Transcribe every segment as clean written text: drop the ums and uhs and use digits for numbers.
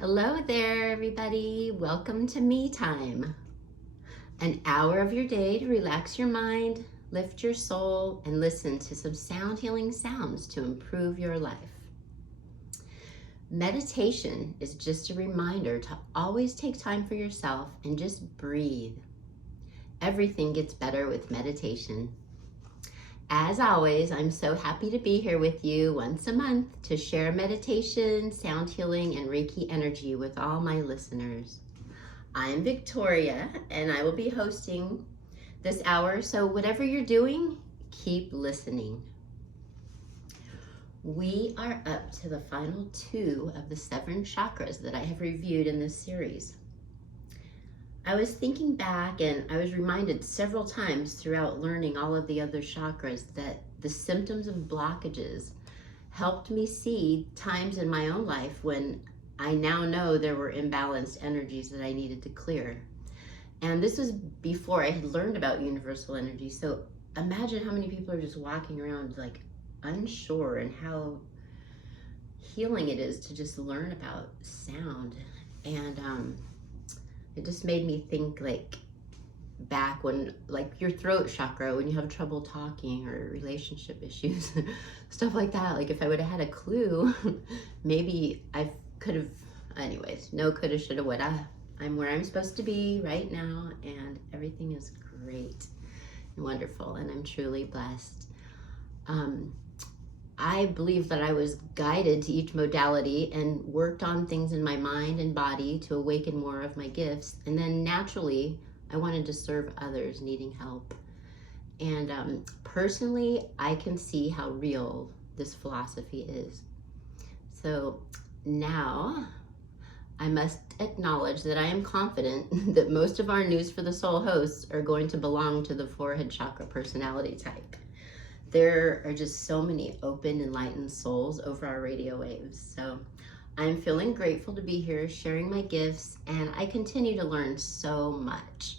Hello there, everybody. Welcome to Me Time. An hour of your day to relax your mind, lift your soul, and listen to some sound healing sounds to improve your life. Meditation is just a reminder to always take time for yourself and just breathe. Everything gets better with meditation. As always, I'm so happy to be here with you once a month to share meditation, sound healing, and Reiki energy with all my listeners. I'm Victoria, and I will be hosting this hour, so whatever you're doing, keep listening. We are up to the final 2 of the 7 chakras that I have reviewed in this series. I was thinking back and I was reminded several times throughout learning all of the other chakras that the symptoms of blockages helped me see times in my own life when I now know there were imbalanced energies that I needed to clear. And this was before I had learned about universal energy. So imagine how many people are just walking around like unsure, and how healing it is to just learn about sound. And it just made me think like back when, like your throat chakra, when you have trouble talking or relationship issues, stuff like that. Like if I would have had a clue, maybe I could have, anyways, no coulda, shoulda, woulda. I'm where I'm supposed to be right now, and everything is great and wonderful, and I'm truly blessed. I believe that I was guided to each modality and worked on things in my mind and body to awaken more of my gifts. And then naturally, I wanted to serve others needing help. And personally, I can see how real this philosophy is. So now I must acknowledge that I am confident that most of our News for the Soul hosts are going to belong to the forehead chakra personality type. There are just so many open, enlightened souls over our radio waves. So I'm feeling grateful to be here sharing my gifts, and I continue to learn so much.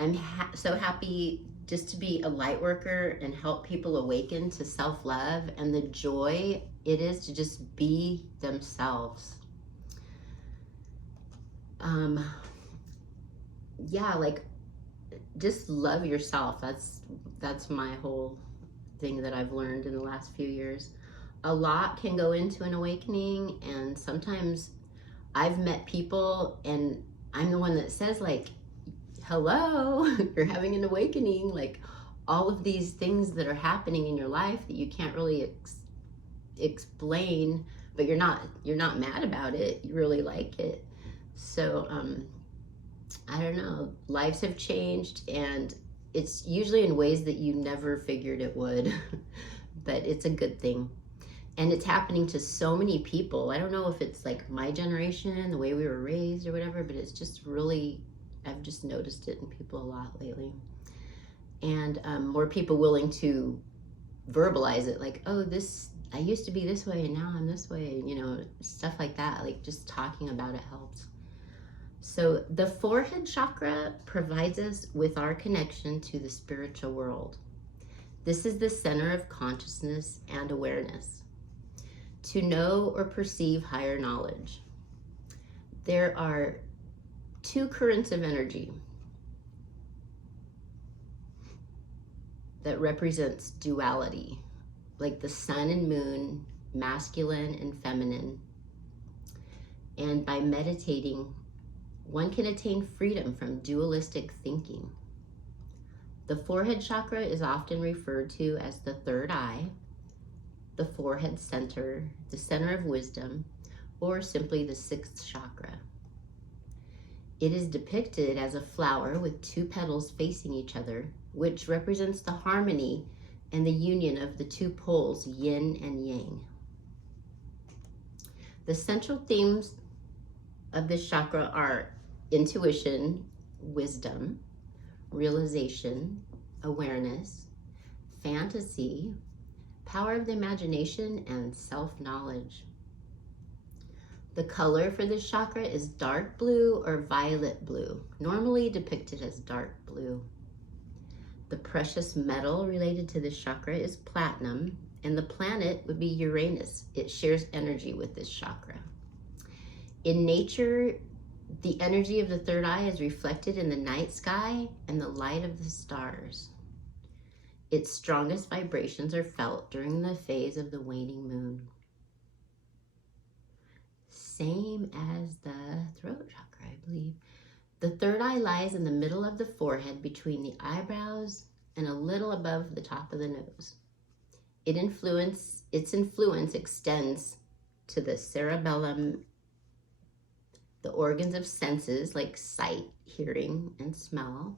I'm so happy just to be a light worker and help people awaken to self-love and the joy it is to just be themselves. Yeah, like just love yourself. That's my whole thing that I've learned in the last few years. A lot can go into an awakening, and sometimes I've met people and I'm the one that says like, hello, you're having an awakening. Like all of these things that are happening in your life that you can't really explain, but you're not mad about it. You really like it. So I don't know, lives have changed, and it's usually in ways that you never figured it would, but it's a good thing. And it's happening to so many people. I don't know if it's like my generation, the way we were raised or whatever, but it's just really, I've just noticed it in people a lot lately. And more people willing to verbalize it, like, oh, I used to be this way and now I'm this way, stuff like that. Like just talking about it helps. So the forehead chakra provides us with our connection to the spiritual world. This is the center of consciousness and awareness, to know or perceive higher knowledge. There are 2 currents of energy that represents duality, like the sun and moon, masculine and feminine. And by meditating, one can attain freedom from dualistic thinking. The forehead chakra is often referred to as the third eye, the forehead center, the center of wisdom, or simply the 6th chakra. It is depicted as a flower with 2 petals facing each other, which represents the harmony and the union of the 2 poles, yin and yang. The central themes of this chakra are intuition, wisdom, realization, awareness, fantasy, power of the imagination, and self-knowledge. The color for this chakra is dark blue or violet blue, normally depicted as dark blue. The precious metal related to this chakra is platinum, and the planet would be Uranus. It shares energy with this chakra. In nature, the energy of the third eye is reflected in the night sky and the light of the stars. Its strongest vibrations are felt during the phase of the waning moon. Same as the throat chakra, I believe. The third eye lies in the middle of the forehead between the eyebrows and a little above the top of the nose. Its influence extends to the cerebellum, the organs of senses like sight, hearing, and smell.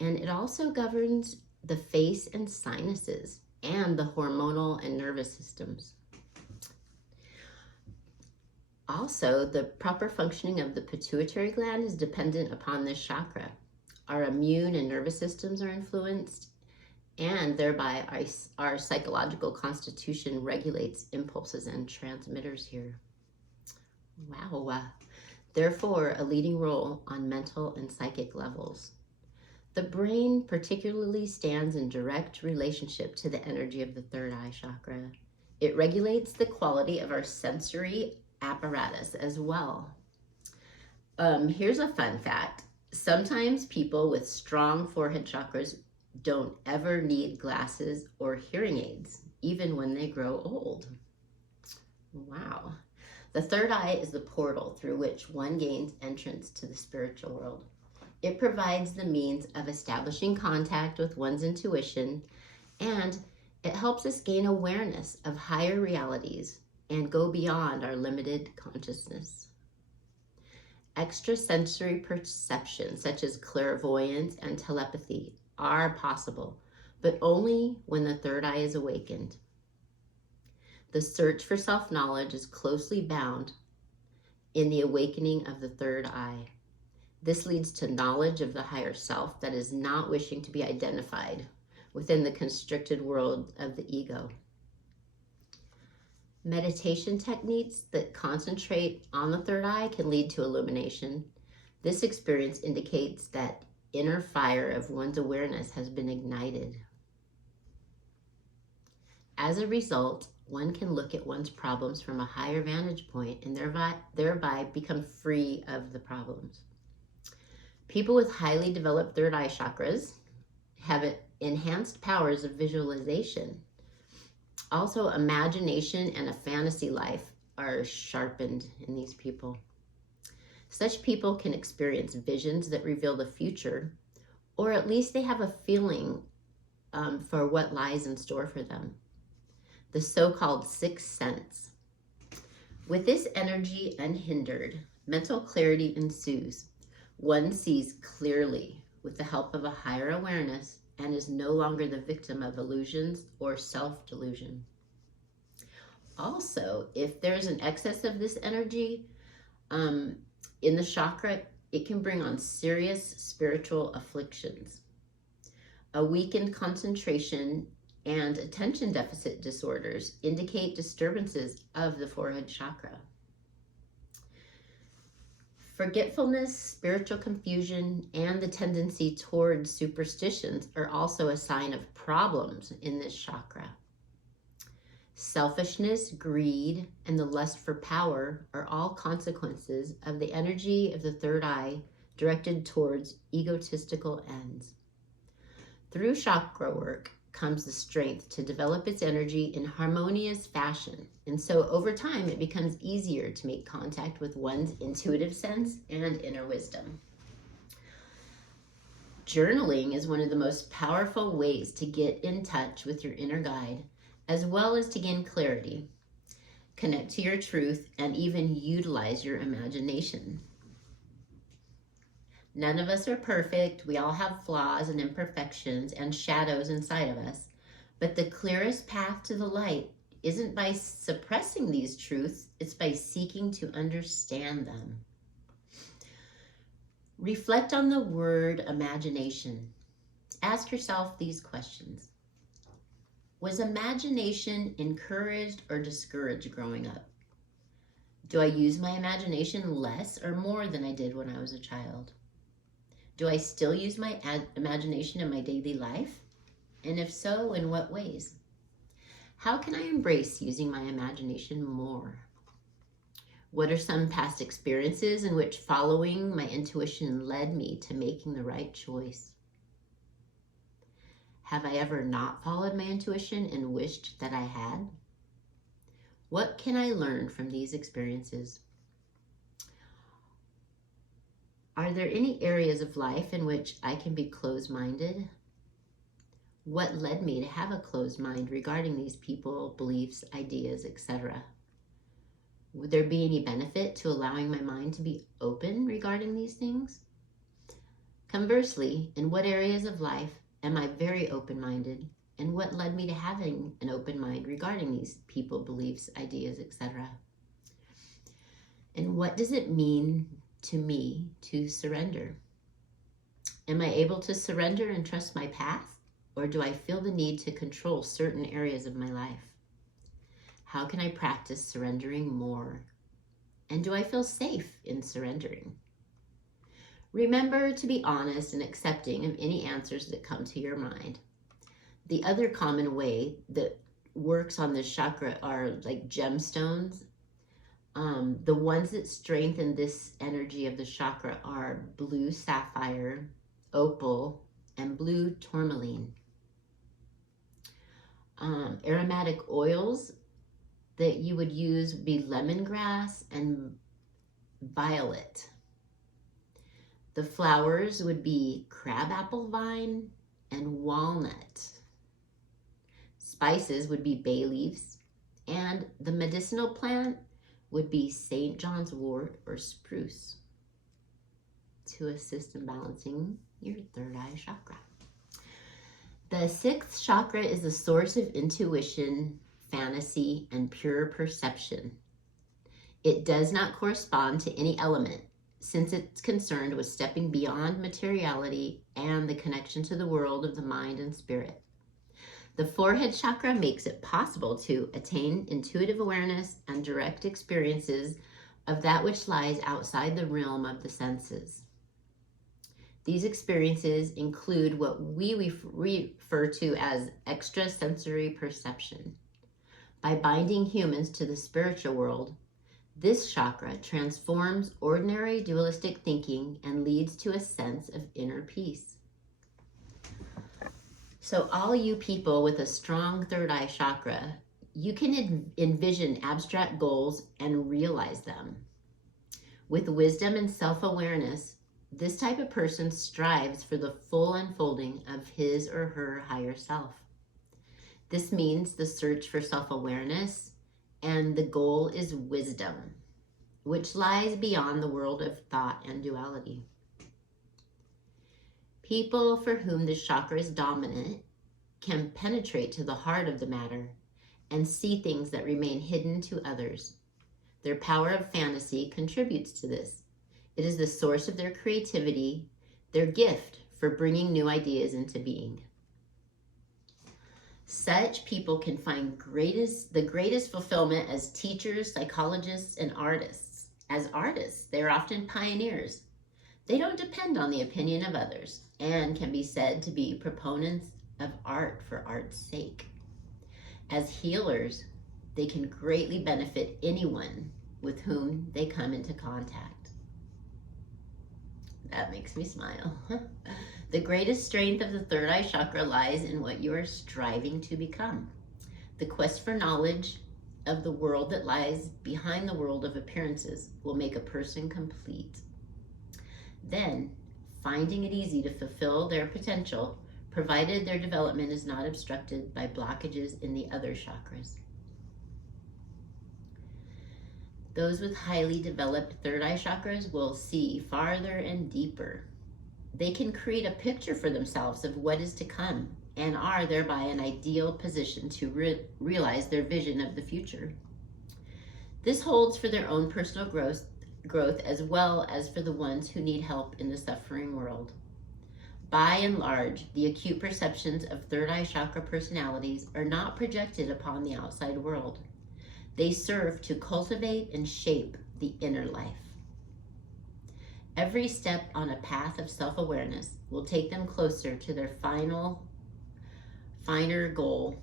And it also governs the face and sinuses and the hormonal and nervous systems. Also, the proper functioning of the pituitary gland is dependent upon this chakra. Our immune and nervous systems are influenced, and thereby our psychological constitution regulates impulses and transmitters here. Wow. Therefore, a leading role on mental and psychic levels. The brain particularly stands in direct relationship to the energy of the third eye chakra. It regulates the quality of our sensory apparatus as well. Here's a fun fact. Sometimes people with strong forehead chakras don't ever need glasses or hearing aids, even when they grow old. Wow. The third eye is the portal through which one gains entrance to the spiritual world. It provides the means of establishing contact with one's intuition, and it helps us gain awareness of higher realities and go beyond our limited consciousness. Extrasensory perception, such as clairvoyance and telepathy, are possible, but only when the third eye is awakened. The search for self-knowledge is closely bound in the awakening of the third eye. This leads to knowledge of the higher self that is not wishing to be identified within the constricted world of the ego. Meditation techniques that concentrate on the third eye can lead to illumination. This experience indicates that inner fire of one's awareness has been ignited. As a result, one can look at one's problems from a higher vantage point and thereby become free of the problems. People with highly developed third eye chakras have enhanced powers of visualization. Also, imagination and a fantasy life are sharpened in these people. Such people can experience visions that reveal the future, or at least they have a feeling for what lies in store for them. The so-called sixth sense. With this energy unhindered, mental clarity ensues. One sees clearly with the help of a higher awareness and is no longer the victim of illusions or self-delusion. Also, if there's an excess of this energy in the chakra, it can bring on serious spiritual afflictions. A weakened concentration and attention deficit disorders indicate disturbances of the forehead chakra. Forgetfulness, spiritual confusion, and the tendency towards superstitions are also a sign of problems in this chakra. Selfishness, greed, and the lust for power are all consequences of the energy of the third eye directed towards egotistical ends. Through chakra work comes the strength to develop its energy in harmonious fashion. And so over time, it becomes easier to make contact with one's intuitive sense and inner wisdom. Journaling is one of the most powerful ways to get in touch with your inner guide, as well as to gain clarity, connect to your truth, and even utilize your imagination. None of us are perfect. We all have flaws and imperfections and shadows inside of us. But the clearest path to the light isn't by suppressing these truths, it's by seeking to understand them. Reflect on the word imagination. Ask yourself these questions. Was imagination encouraged or discouraged growing up? Do I use my imagination less or more than I did when I was a child? Do I still use my imagination in my daily life? And if so, in what ways? How can I embrace using my imagination more? What are some past experiences in which following my intuition led me to making the right choice? Have I ever not followed my intuition and wished that I had? What can I learn from these experiences? Are there any areas of life in which I can be closed-minded? What led me to have a closed mind regarding these people, beliefs, ideas, etc.? Would there be any benefit to allowing my mind to be open regarding these things? Conversely, in what areas of life am I very open-minded, and what led me to having an open mind regarding these people, beliefs, ideas, etc.? And what does it mean to me to surrender? Am I able to surrender and trust my path, or do I feel the need to control certain areas of my life? How can I practice surrendering more? And do I feel safe in surrendering? Remember to be honest and accepting of any answers that come to your mind. The other common way that works on this chakra are like gemstones. The ones that strengthen this energy of the chakra are blue sapphire, opal, and blue tourmaline. Aromatic oils that you would use would be lemongrass and violet. The flowers would be crabapple vine and walnut. Spices would be bay leaves, and the medicinal plant would be St. John's wort or spruce to assist in balancing your third eye chakra. The sixth chakra is the source of intuition, fantasy, and pure perception. It does not correspond to any element, since it's concerned with stepping beyond materiality and the connection to the world of the mind and spirit. The forehead chakra makes it possible to attain intuitive awareness and direct experiences of that which lies outside the realm of the senses. These experiences include what we refer to as extrasensory perception. By binding humans to the spiritual world, this chakra transforms ordinary dualistic thinking and leads to a sense of inner peace. So all you people with a strong third eye chakra, you can envision abstract goals and realize them. With wisdom and self-awareness, this type of person strives for the full unfolding of his or her higher self. This means the search for self-awareness, and the goal is wisdom, which lies beyond the world of thought and duality. People for whom this chakra is dominant can penetrate to the heart of the matter and see things that remain hidden to others. Their power of fantasy contributes to this. It is the source of their creativity, their gift for bringing new ideas into being. Such people can find the greatest fulfillment as teachers, psychologists, and artists. As artists, they are often pioneers. They don't depend on the opinion of others and can be said to be proponents of art for art's sake. As healers, they can greatly benefit anyone with whom they come into contact. That makes me smile. The greatest strength of the third eye chakra lies in what you are striving to become. The quest for knowledge of the world that lies behind the world of appearances will make a person complete. Then, finding it easy to fulfill their potential, provided their development is not obstructed by blockages in the other chakras. Those with highly developed third eye chakras will see farther and deeper. They can create a picture for themselves of what is to come and are thereby in ideal position to realize their vision of the future. This holds for their own personal growth as well as for the ones who need help in the suffering world. By and large, the acute perceptions of third eye chakra personalities are not projected upon the outside world. They serve to cultivate and shape the inner life. Every step on a path of self-awareness will take them closer to their finer goal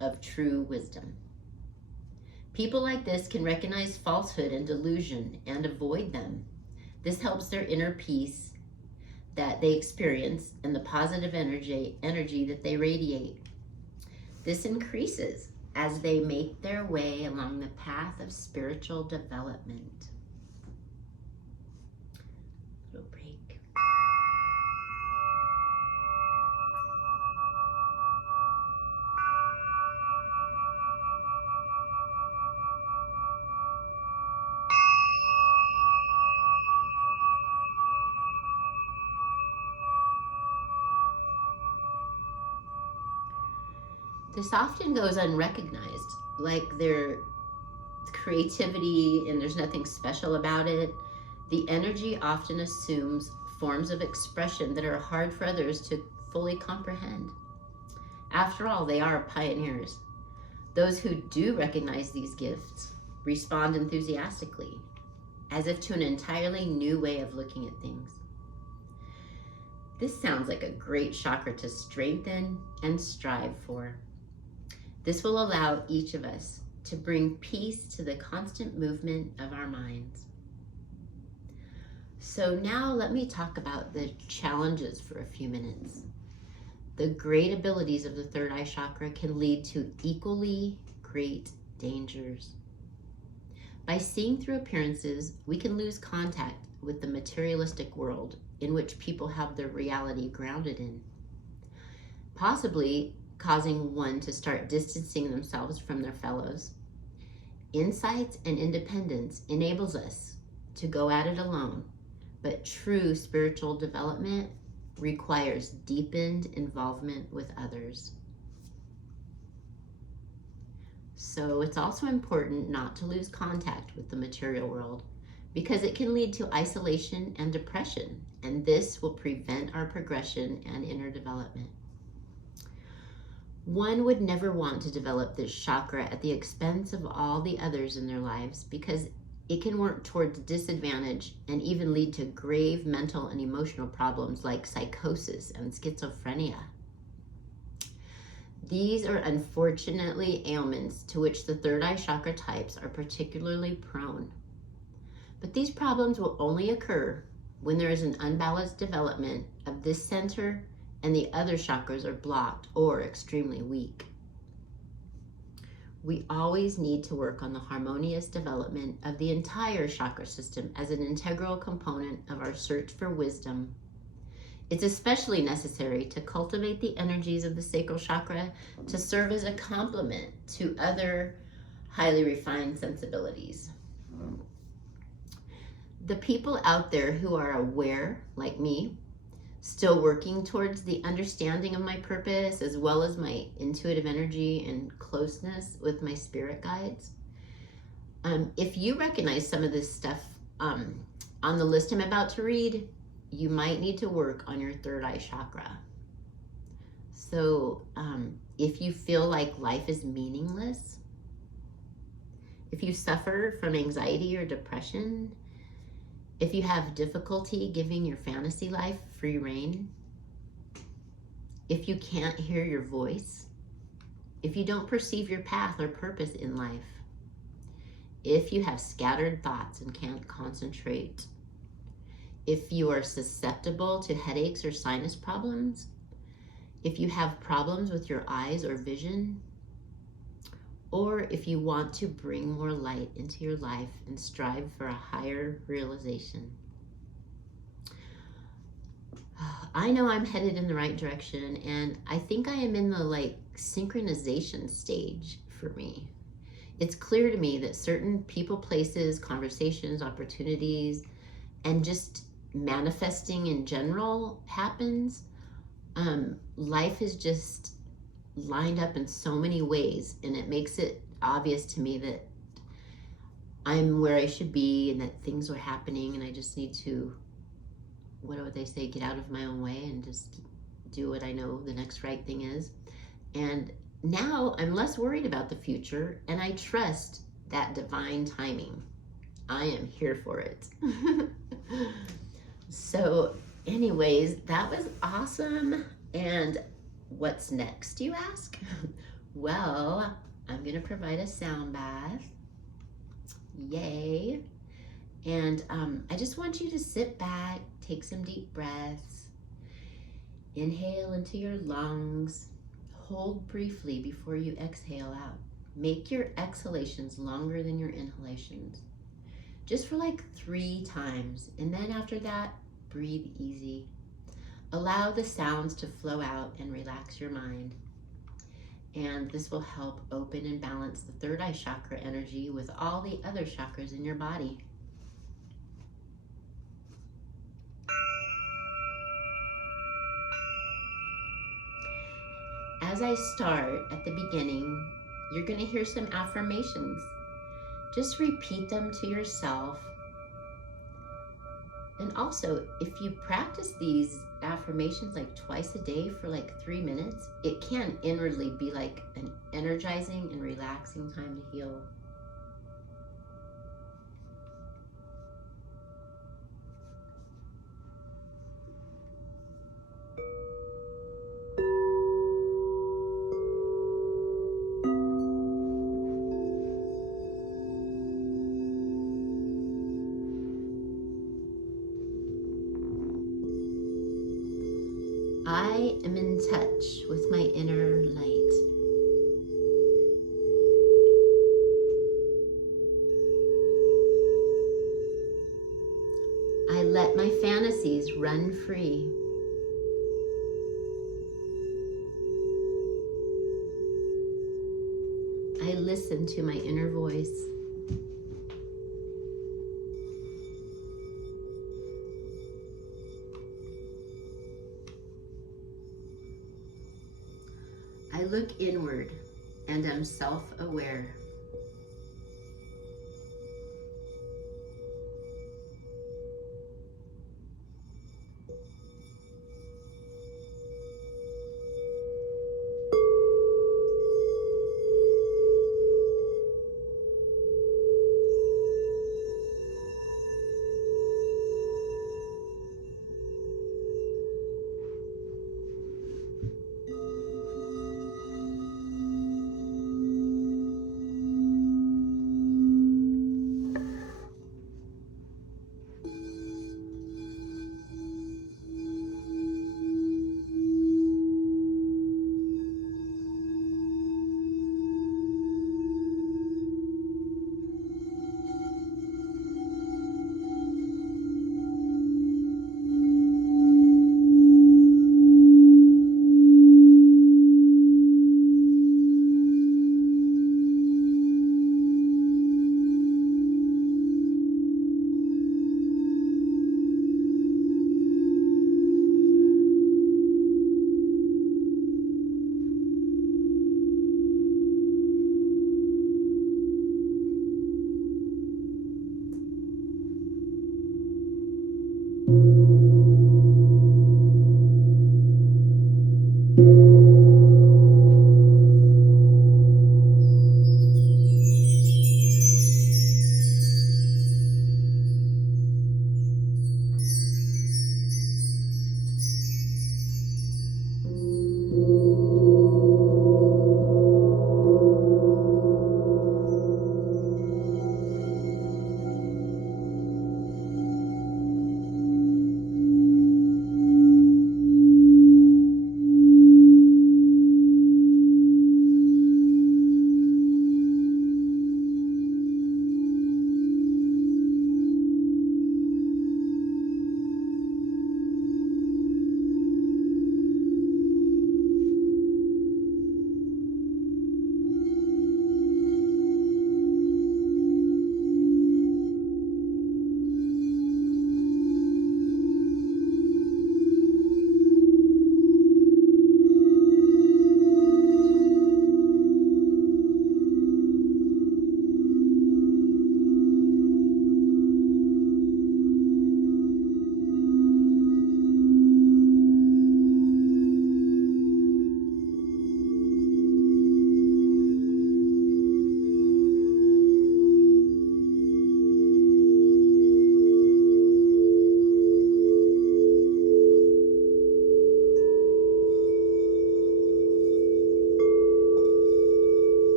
of true wisdom. People like this can recognize falsehood and delusion and avoid them. This helps their inner peace that they experience and the positive energy that they radiate. This increases as they make their way along the path of spiritual development. Little break. This often goes unrecognized, like their creativity and there's nothing special about it. The energy often assumes forms of expression that are hard for others to fully comprehend. After all, they are pioneers. Those who do recognize these gifts respond enthusiastically, as if to an entirely new way of looking at things. This sounds like a great chakra to strengthen and strive for. This will allow each of us to bring peace to the constant movement of our minds. So now let me talk about the challenges for a few minutes. The great abilities of the third eye chakra can lead to equally great dangers. By seeing through appearances, we can lose contact with the materialistic world in which people have their reality grounded in, possibly causing one to start distancing themselves from their fellows. Insight and independence enables us to go at it alone, but true spiritual development requires deepened involvement with others. So it's also important not to lose contact with the material world, because it can lead to isolation and depression, and this will prevent our progression and inner development. One would never want to develop this chakra at the expense of all the others in their lives, because it can work towards disadvantage and even lead to grave mental and emotional problems like psychosis and schizophrenia. These are unfortunately ailments to which the third eye chakra types are particularly prone. But these problems will only occur when there is an unbalanced development of this center and the other chakras are blocked or extremely weak. We always need to work on the harmonious development of the entire chakra system as an integral component of our search for wisdom. It's especially necessary to cultivate the energies of the sacral chakra to serve as a complement to other highly refined sensibilities. The people out there who are aware, like me, still working towards the understanding of my purpose, as well as my intuitive energy and closeness with my spirit guides. If you recognize some of this stuff on the list I'm about to read, you might need to work on your third eye chakra. So if you feel like life is meaningless, if you suffer from anxiety or depression, if you have difficulty giving your fantasy life free rein, if you can't hear your voice, if you don't perceive your path or purpose in life, if you have scattered thoughts and can't concentrate, if you are susceptible to headaches or sinus problems, if you have problems with your eyes or vision, or if you want to bring more light into your life and strive for a higher realization. I know I'm headed in the right direction, and I think I am in the synchronization stage for me. It's clear to me that certain people, places, conversations, opportunities, and just manifesting in general happens. Life is just lined up in so many ways, and it makes it obvious to me that I'm where I should be and that things are happening, and I just need to, what would they say, get out of my own way and just do what I know the next right thing is. And now I'm less worried about the future, and I trust that divine timing. I am here for it. So anyways, that was awesome. And what's next, you ask? Well, I'm going to provide a sound bath Yay. And I just want you to sit back, take some deep breaths, inhale into your lungs, hold briefly before you exhale out. Make your exhalations longer than your inhalations, just for like 3 times. And then after that, breathe easy. Allow the sounds to flow out and relax your mind. And this will help open and balance the third eye chakra energy with all the other chakras in your body. As I start at the beginning, you're going to hear some affirmations. Just repeat them to yourself. And also, if you practice these affirmations like twice a day for like 3 minutes, it can inwardly be like an energizing and relaxing time to heal. I am in touch with my inner light. I let my fantasies run free. I listen to my inner voice. I look inward and am self-aware.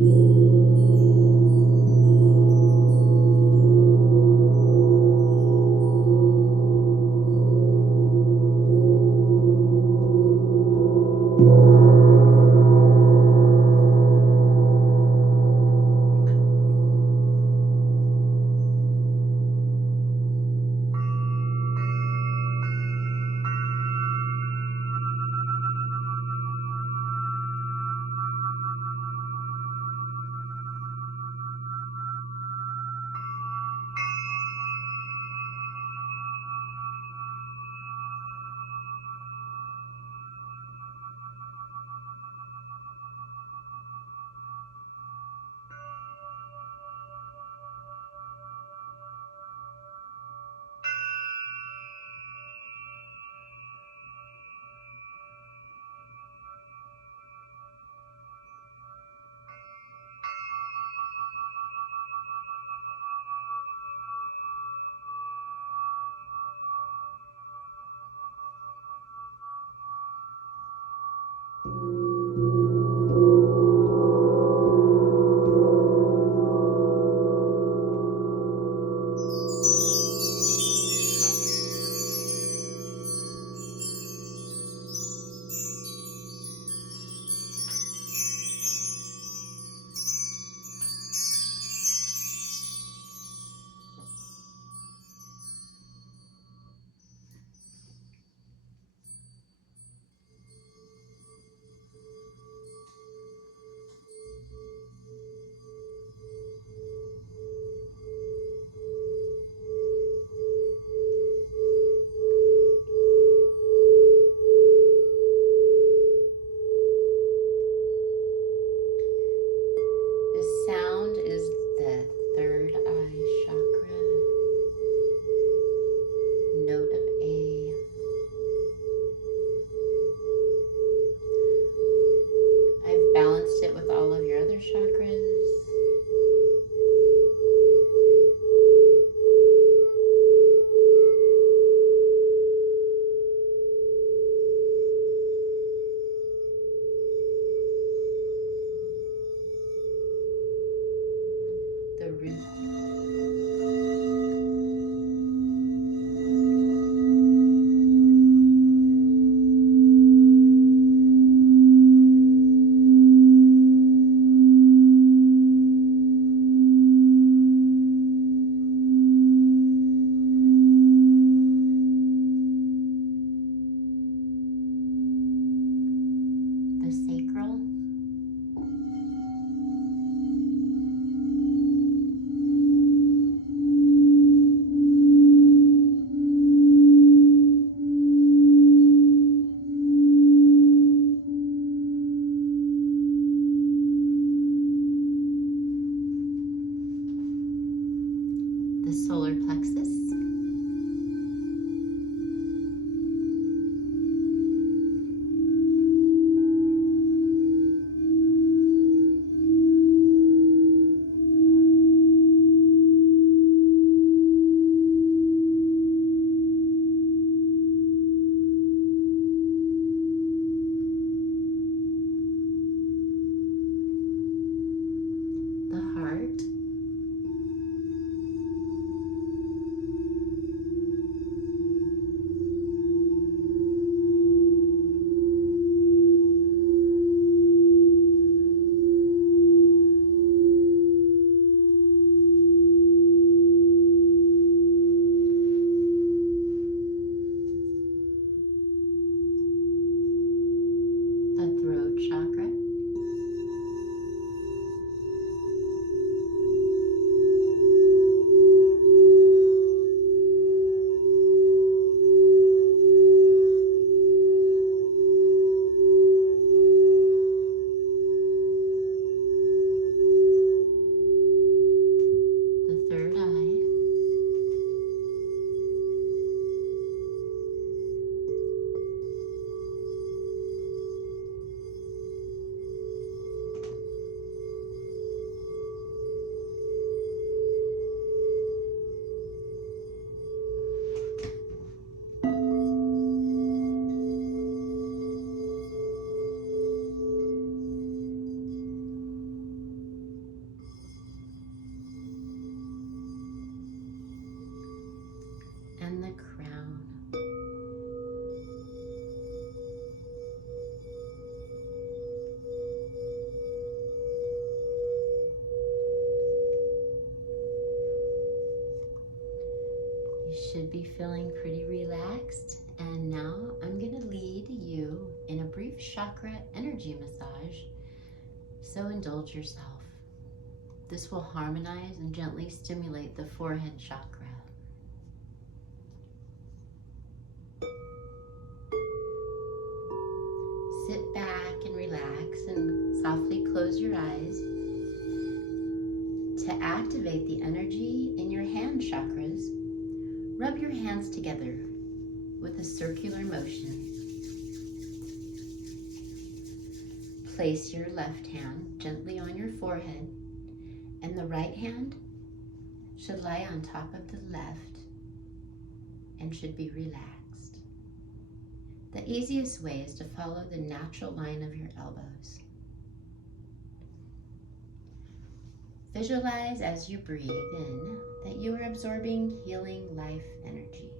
The sound is the third eye chakra, note of A. I've balanced it with all of your other chakras. The root. The sacral. should be feeling pretty relaxed. And now I'm going to lead you in a brief chakra energy massage, so indulge yourself. This will harmonize and gently stimulate the forehead chakra. Sit back and relax and softly close your eyes. To activate the energy in your hand chakras, rub your hands together with a circular motion. Place your left hand gently on your forehead, and the right hand should lie on top of the left and should be relaxed. The easiest way is to follow the natural line of your elbows. Visualize as you breathe in that you are absorbing healing life energy.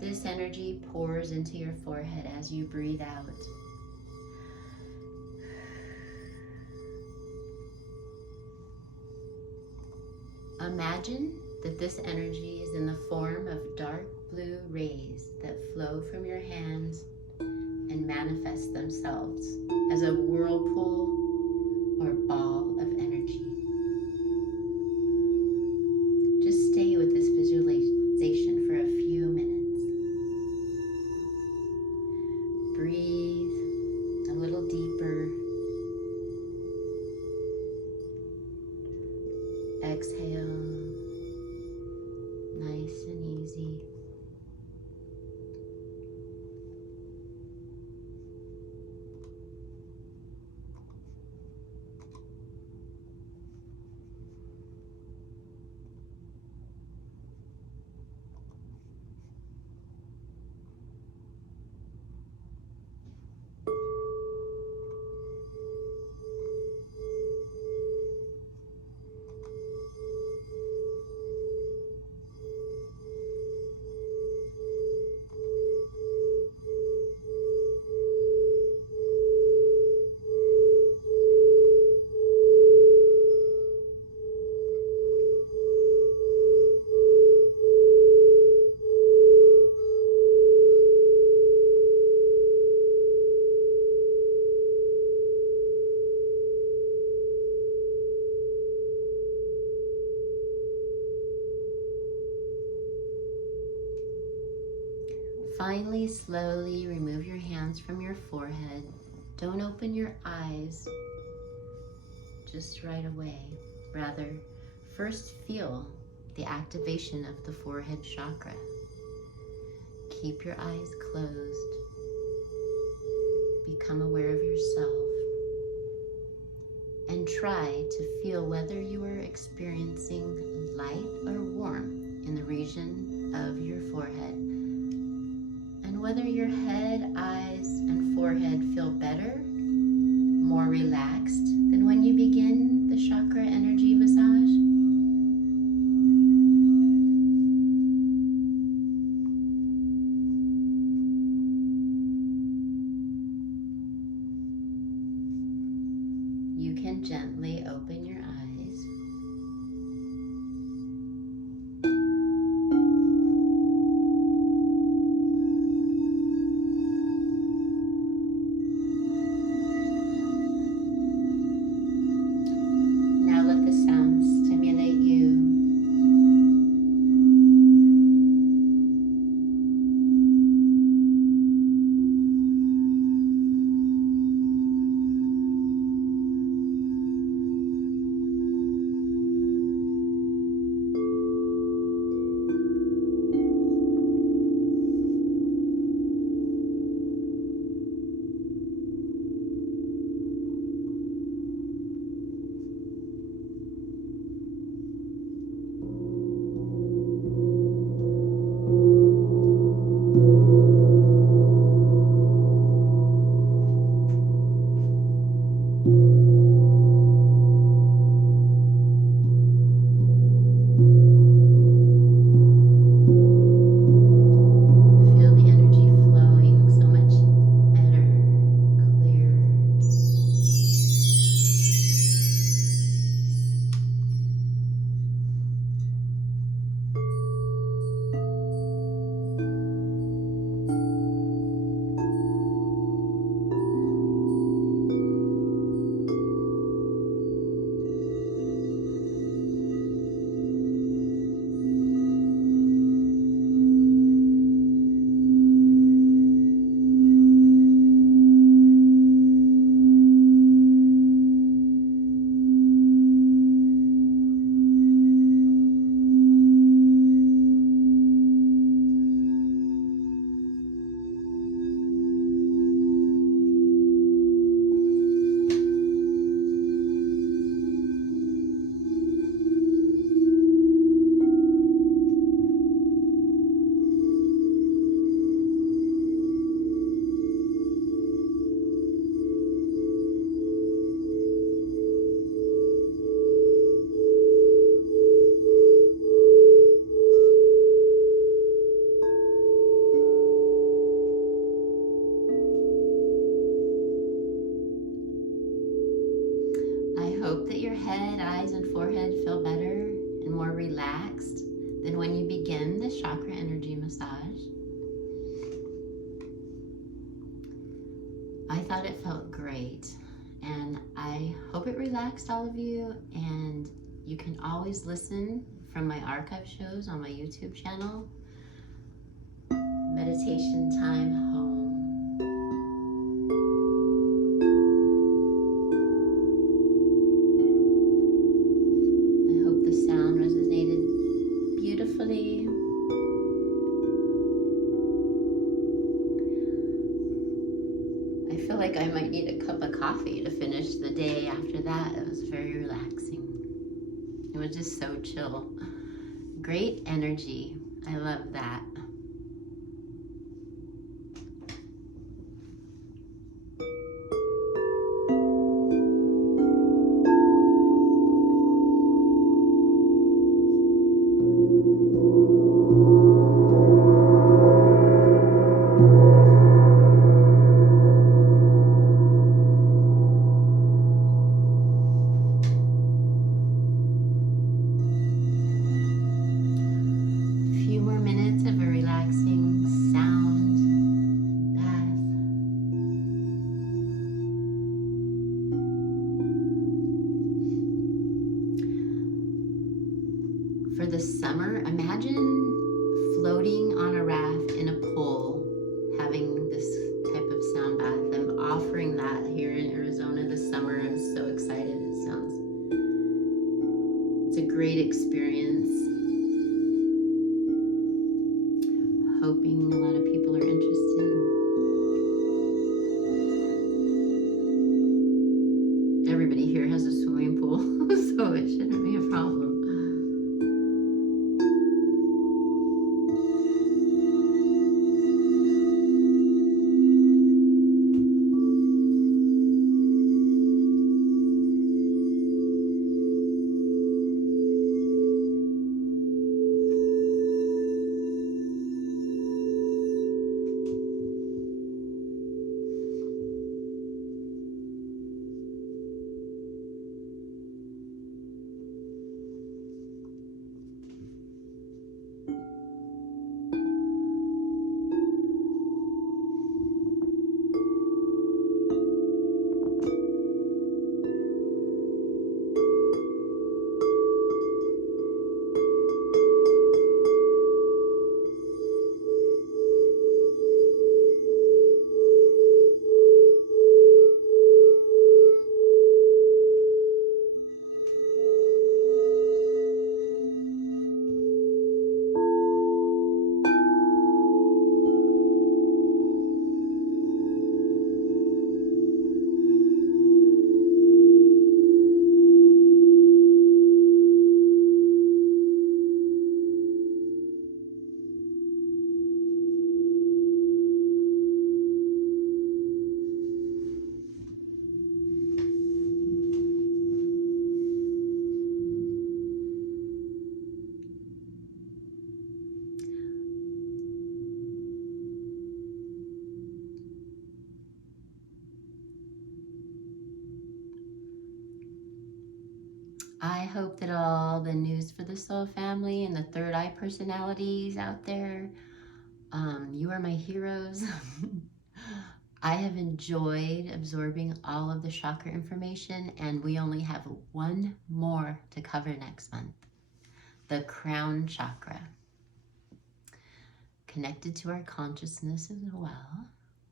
This energy pours into your forehead as you breathe out. Imagine that this energy is in the form of dark blue rays that flow from your hands and manifest themselves as a whirlpool or ball of energy. Just stay with this visualization for a few minutes. Breathe a little deeper. Exhale, nice and easy. Finally, slowly remove your hands from your forehead. Don't open your eyes just right away. Rather, first feel the activation of the forehead chakra. Keep your eyes closed. Become aware of yourself. And try to feel whether you are experiencing light or warmth in the region of your forehead. And whether your head, eyes, and forehead feel better, more relaxed than when you begin the chakra energy massage. You can gently open your eyes. Now let the sound stimulate you. hope that your head, eyes, and forehead feel better and more relaxed than when you begin the chakra energy massage. I thought it felt great, and I hope it relaxed all of you, and you can always listen from my archive shows on my YouTube channel, Meditation Time Home. I hope the sound resonated beautifully. I feel like I might need a cup of coffee to finish the day after that. It was very relaxing. It was just so chill. Great energy. I love that. For the summer, imagine floating on a raft in a pool, having this type of sound bath. I'm offering that here in Arizona this summer. I'm so excited. It's a great experience. Hoping a lot of people are interested. Everybody here has a swimming pool, so it shouldn't be a problem. I hope that all the News for the Soul family and the third eye personalities out there, you are my heroes. I have enjoyed absorbing all of the chakra information, and we only have one more to cover next month. The crown chakra. Connected to our consciousness as well,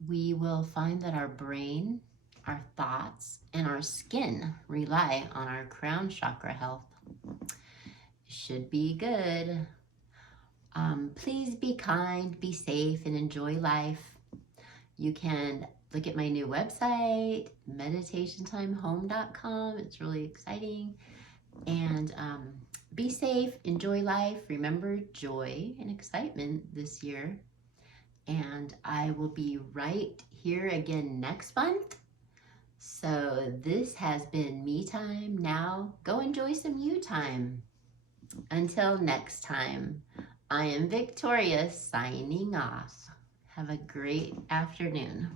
we will find that our brain, our thoughts, and our skin rely on our crown chakra health. Should be good. Please be kind, be safe, and enjoy life. You can look at my new website, meditationtimehome.com. It's really exciting. And be safe, enjoy life. Remember joy and excitement this year. And I will be right here again next month. So this has been me time. Now go enjoy some you time. Until next time, I am Victoria signing off. Have a great afternoon.